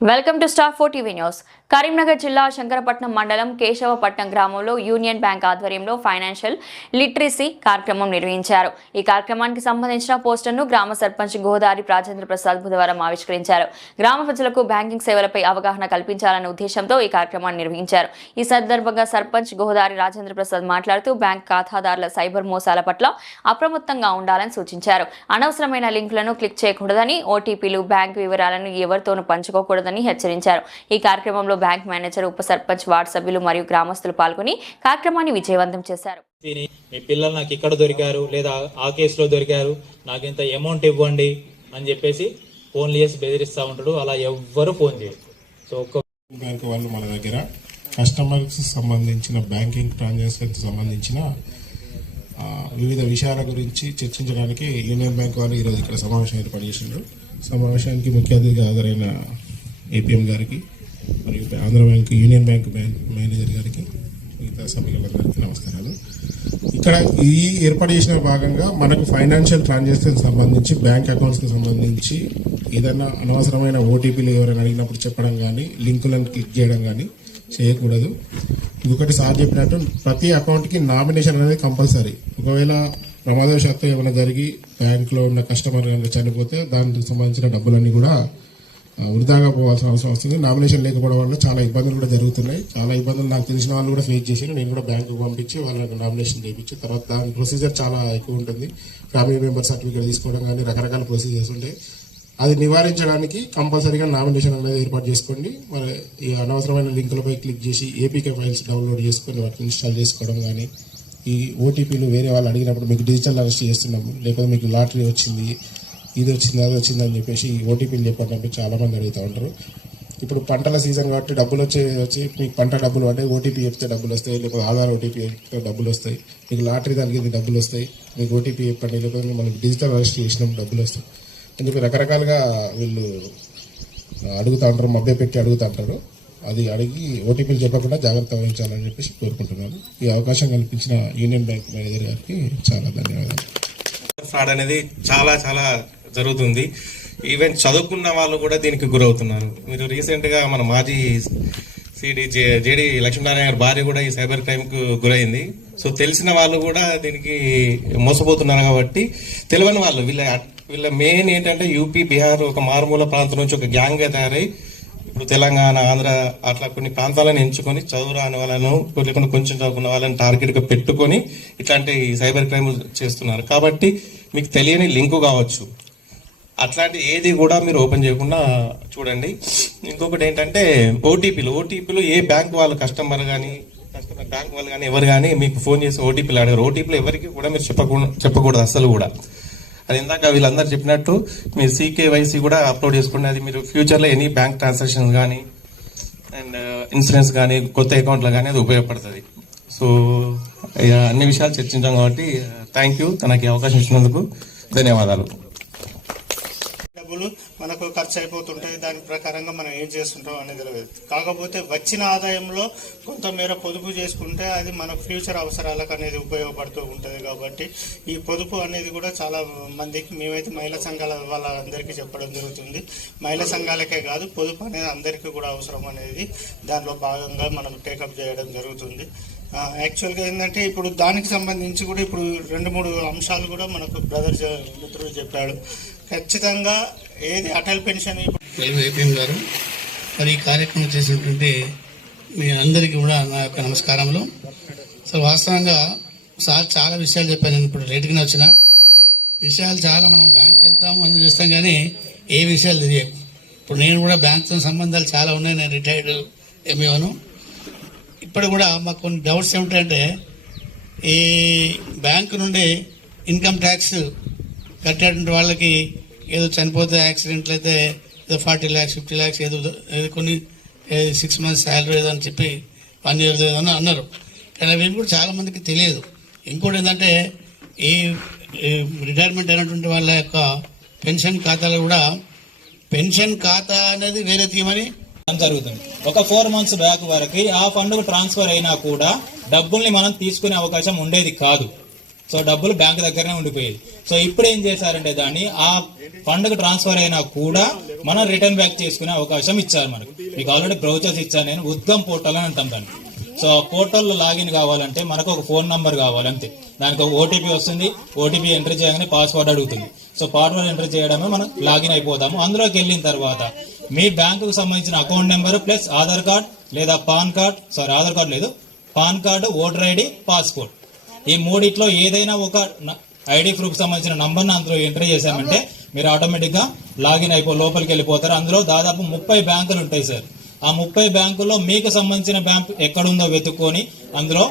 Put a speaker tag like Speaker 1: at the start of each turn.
Speaker 1: Welcome to star four TV news. Karimnagar జిల్లా శంకరపట్నం మండలం కేశవపట్నం గ్రామంలో యూనియన్ బ్యాంక్ ఆధ్వర్యంలో ఫైనాన్షియల్ లిటరసీ కార్యక్రమం నిర్వహించారు. ఈ కార్యక్రమానికి సంబంధించిన పోస్టర్ను గ్రామ సర్పంచ్ గోదారి రాజేంద్ర ప్రసాద్ బుధవారం ఆవిష్కరించారు. గ్రామ ప్రజలకు బ్యాంకింగ్ సేవలపై అవగాహన కల్పించాలనే ఉద్దేశంతో ఈ కార్యక్రమాన్ని నిర్వహించారు. ఈ సందర్భంగా సర్పంచ్ గోదారి రాజేంద్ర ప్రసాద్ మాట్లాడుతూ బ్యాంక్ ఖాతాదారుల సైబర్ మోసాల పట్ల అప్రమత్తంగా ఉండాలని సూచించారు. అనవసరమైన లింకులను క్లిక్ చేయకూడదని ఓటీపీలు బ్యాంక్ వివరాలను ఎవరితోనూ పంచుకోకూడదని హెచ్చరించారు. ఈ కార్యక్రమంలో బ్యాంక్ మేనేజర్ ఉప సర్పంచ్ వార్డు సభ్యులు మరియు గ్రామస్తులు పాల్గొని కార్యక్రమాన్ని విజయవంతం చేశారు.
Speaker 2: మీ పిల్లలు నాకు ఇక్కడ దొరికారు లేదా ఆ కేసులో దొరికారు నాకు ఇంత అమౌంట్ ఇవ్వండి అని చెప్పేసి ఫోన్లు చేసి బెదిరిస్తూ ఉంటాడు. అలా ఎవ్వరు ఫోన్ చేయరు. సో ఒక్క
Speaker 3: బ్యాంక్ వాళ్ళు మన దగ్గర కస్టమర్స్ సంబంధించిన బ్యాంకింగ్ ట్రాన్సాక్షన్స్ సంబంధించిన ఆ, వివిధ విషయాల గురించి చర్చించడానికి యూనియన్ బ్యాంక్ వాళ్ళు ఈరోజు ఇక్కడ సమావేశం ఏర్పాటు చేసిండ్రు. సమావేశానికి ముఖ్య అతిథిగా హాజరైన ఏపీఎం గారికి మరియు Andhra bank union bank manager గారికి మిగతా సభ్యులందరికీ నమస్కారాలు. ఇక్కడ ఈ ఏర్పాటు చేసిన భాగంగా మనకు ఫైనాన్షియల్ ట్రాన్సాక్షన్ సంబంధించి బ్యాంక్ అకౌంట్స్కి సంబంధించి ఏదైనా అనవసరమైన ఓటీపీలు ఎవరైనా అడిగినప్పుడు చెప్పడం కానీ లింకులను క్లిక్ చేయడం కానీ చేయకూడదు. ఇంకొకటి సార్ చెప్పినట్టు ప్రతి అకౌంట్కి నామినేషన్ అనేది కంపల్సరీ. ఒకవేళ ప్రమాదవశాత్తు ఏమైనా జరిగి బ్యాంక్లో ఉన్న కస్టమర్ కనుక చనిపోతే దానికి సంబంధించిన డబ్బులన్నీ కూడా వృధాగా పోవాల్సిన అవసరం వస్తుంది. నామినేషన్ లేకపోవడం వల్ల చాలా ఇబ్బందులు కూడా జరుగుతున్నాయి. చాలా ఇబ్బందులు నాకు తెలిసిన వాళ్ళు కూడా ఫేస్ చేసి నేను కూడా బ్యాంకు పంపించి వాళ్ళకి నామినేషన్ చేయించి తర్వాత దాని ప్రొసీజర్ చాలా ఎక్కువ ఉంటుంది. ఫ్యామిలీ మెంబర్ సర్టిఫికేట్ తీసుకోవడం కానీ రకరకాల ప్రొసీజర్స్ ఉంటాయి. అది నివారించడానికి కంపల్సరీగా నామినేషన్ అనేది ఏర్పాటు చేసుకోండి. మరి ఈ అనవసరమైన లింకులపై క్లిక్ చేసి ఏపీకే ఫైల్స్ డౌన్లోడ్ చేసుకొని వాటిని ఇన్స్టాల్ చేసుకోవడం కానీ ఈ ఓటీపీలు వేరే వాళ్ళు అడిగినప్పుడు మీకు డిజిటల్ అరెస్ట్ చేస్తున్నాము లేకపోతే మీకు లాటరీ వచ్చింది ఇది వచ్చింది అది వచ్చింది అని చెప్పేసి ఓటీపీలు చెప్పండి చెప్పి చాలామంది అడుగుతూ ఉంటారు. ఇప్పుడు పంటల సీజన్ కాబట్టి డబ్బులు వచ్చే వచ్చి మీకు పంట డబ్బులు అంటే ఓటీపీ చెప్తే డబ్బులు వస్తాయి లేకపోతే ఆధార్ ఓటీపీ చెప్తే డబ్బులు వస్తాయి మీకు లాటరీ దానికి డబ్బులు వస్తాయి మీకు ఓటీపీ చెప్పండి లేకపోతే మనకి డిజిటల్ అరెస్ట్ చేసినప్పుడు డబ్బులు వస్తాయి. అని రకరకాలుగా వీళ్ళు అడుగుతా ఉంటారు మభ్య పెట్టి అడుగుతా ఉంటారు. అది అడిగి ఓటీపీలు చెప్పకుండా జాగ్రత్త వహించాలని చెప్పేసి కోరుకుంటున్నాను. ఈ అవకాశం కల్పించిన యూనియన్ బ్యాంక్ మేనేజర్ గారికి చాలా ధన్యవాదాలు.
Speaker 4: ఫ్రాడ్ అనేది చాలా చాలా జరుగుతుంది. ఈవెన్ చదువుకున్న వాళ్ళు కూడా దీనికి గురవుతున్నారు. మీరు రీసెంట్గా మన మాజీ సిడి జేడి లక్ష్మీనారాయణ గారి భార్య కూడా ఈ సైబర్ క్రైమ్కు గురైంది. సో తెలిసిన వాళ్ళు కూడా దీనికి మోసపోతున్నారు కాబట్టి తెలియని వాళ్ళు వీళ్ళ వీళ్ళ మెయిన్ ఏంటంటే యూపీ బీహార్ ఒక మారుమూల ప్రాంతం నుంచి ఒక గ్యాంగ్గా తయారై ఇప్పుడు తెలంగాణ ఆంధ్ర అట్లా కొన్ని ప్రాంతాలను ఎంచుకొని చదువు రాని వాళ్ళను లేకుండా కొంచెం చదువుకున్న వాళ్ళని టార్గెట్గా పెట్టుకొని ఇట్లాంటి సైబర్ క్రైమ్ చేస్తున్నారు. కాబట్టి మీకు తెలియని లింకు కావచ్చు. అట్లాంటి ఏది కూడా మీరు ఓపెన్ చేయకుండా చూడండి. ఇంకొకటి ఏంటంటే ఓటీపీలు. ఓటీపీలు ఏ బ్యాంక్ వాళ్ళు కస్టమర్ కానీ కస్టమర్ బ్యాంక్ వాళ్ళు కానీ ఎవరు కానీ మీకు ఫోన్ చేసి ఓటీపీలు అడగారు. ఓటీపీలు ఎవరికి కూడా మీరు చెప్పకూడదు చెప్పకూడదు అసలు కూడా. అది ఇందాక వీళ్ళందరూ చెప్పినట్టు మీరు సీకేవైసీ కూడా అప్లోడ్ చేసుకోండి. అది మీరు ఫ్యూచర్లో ఎనీ బ్యాంక్ ట్రాన్సాక్షన్స్ కానీ అండ్ ఇన్సూరెన్స్ కానీ కొత్త అకౌంట్లో కానీ అది ఉపయోగపడుతుంది. సో ఇక అన్ని విషయాలు చర్చించాం కాబట్టి థ్యాంక్ యూ తనకి అవకాశం ఇచ్చినందుకు ధన్యవాదాలు.
Speaker 5: డబ్బులు మనకు ఖర్చు అయిపోతుంటాయి దాని ప్రకారంగా మనం ఏం చేస్తుంటాం అనేది తెలియదు. కాకపోతే వచ్చిన ఆదాయంలో కొంతమేర పొదుపు చేసుకుంటే అది మన ఫ్యూచర్ అవసరాలకు అనేది ఉపయోగపడుతూ ఉంటుంది కాబట్టి ఈ పొదుపు అనేది కూడా చాలా మందికి మేమైతే మహిళా సంఘాల వాళ్ళందరికీ చెప్పడం జరుగుతుంది. మహిళా సంఘాలకే కాదు పొదుపు అనేది అందరికీ కూడా అవసరం అనేది దానిలో భాగంగా మనం టేకప్ చేయడం జరుగుతుంది. యాక్చువల్గా ఏంటంటే ఇప్పుడు దానికి సంబంధించి కూడా ఇప్పుడు రెండు మూడు అంశాలు కూడా మనకు బ్రదర్ మిత్రుడు చెప్పాడు. ఖచ్చితంగా ఏది అటల్ పెన్షన్ ఇప్పుడు
Speaker 6: ఏపీఎం గారు మరి ఈ కార్యక్రమం చేసినటువంటి మీ అందరికీ కూడా నా యొక్క నమస్కారములు. సార్ వాస్తవంగా సార్ చాలా విషయాలు చెప్పాను నేను ఇప్పుడు రేటుకి వచ్చిన. విషయాలు చాలా మనం బ్యాంక్కి వెళ్తాము అందరూ చేస్తాం కానీ ఏ విషయాలు తెలియవు. ఇప్పుడు నేను కూడా బ్యాంక్తో సంబంధాలు చాలా ఉన్నాయి నేను రిటైర్డ్ ఎంఏను ఇప్పుడు కూడా మాకు కొన్ని డౌట్స్ ఏమిటంటే ఈ బ్యాంకు నుండి ఇన్కమ్ ట్యాక్స్ కట్టేటువంటి వాళ్ళకి ఏదో చనిపోతే యాక్సిడెంట్లు అయితే ఏదో ఫార్టీ ల్యాక్స్ ఫిఫ్టీ ల్యాక్స్ ఏదో ఏదో కొన్ని సిక్స్ మంత్స్ శాలరీ ఏదో అని చెప్పి వన్ ఇయర్ ఏదో అని అన్నారు. కానీ అవి కూడా చాలామందికి తెలియదు. ఇంకోటి ఏంటంటే ఈ రిటైర్మెంట్ అయినటువంటి వాళ్ళ యొక్క పెన్షన్ ఖాతాలో కూడా పెన్షన్ ఖాతా అనేది వేరే తీయమని
Speaker 2: జరుగుతుంది. ఒక ఫోర్ మంత్స్ బ్యాక్ వరకు ఆ ఫండ్కు ట్రాన్స్ఫర్ అయినా కూడా డబ్బుల్ని మనం తీసుకునే అవకాశం ఉండేది కాదు. సో డబ్బులు బ్యాంక్ దగ్గరనే ఉండిపోయేది సో ఇప్పుడు ఏం చేశారంటే దాన్ని ఆ ఫండ్కు ట్రాన్స్ఫర్ అయినా కూడా మనం రిటర్న్ బ్యాక్ చేసుకునే అవకాశం ఇచ్చారు మనకు. మీకు ఆల్రెడీ బ్రౌచర్స్ ఇచ్చాను నేను. ఉద్గమ్ పోర్టల్ అని అంటాం దాన్ని. సో ఆ పోర్టల్లో లాగిన్ కావాలంటే మనకు ఒక ఫోన్ నంబర్ కావాలంతే దానికి ఒక ఓటీపీ వస్తుంది. ఓటీపీ ఎంటర్ చేయగానే పాస్వర్డ్ అడుగుతుంది. సో పాస్వర్డ్ ఎంటర్ చేయడమే మనం లాగిన్ అయిపోతాము అందులోకి వెళ్ళిన తర్వాత మీ బ్యాంకుకు సంబంధించిన account number plus Aadhaar card లేదా PAN card sorry Aadhaar card లేదు. PAN card voter ID passport. ఈ మూడిట్లో ఏదైనా ఒక ఐడి ప్రూఫ్ సంబంధించిన నంబర్ని అందులో ఎంటర్ చేశామంటే మీరు ఆటోమేటిక్గా లాగిన్ అయిపో లోపలికి వెళ్ళిపోతారు. అందులో దాదాపు ముప్పై బ్యాంకులు ఉంటాయి సార్. ఆ ముప్పై బ్యాంకుల్లో మీకు సంబంధించిన బ్యాంక్ ఎక్కడుందో వెతుక్కొని అందులో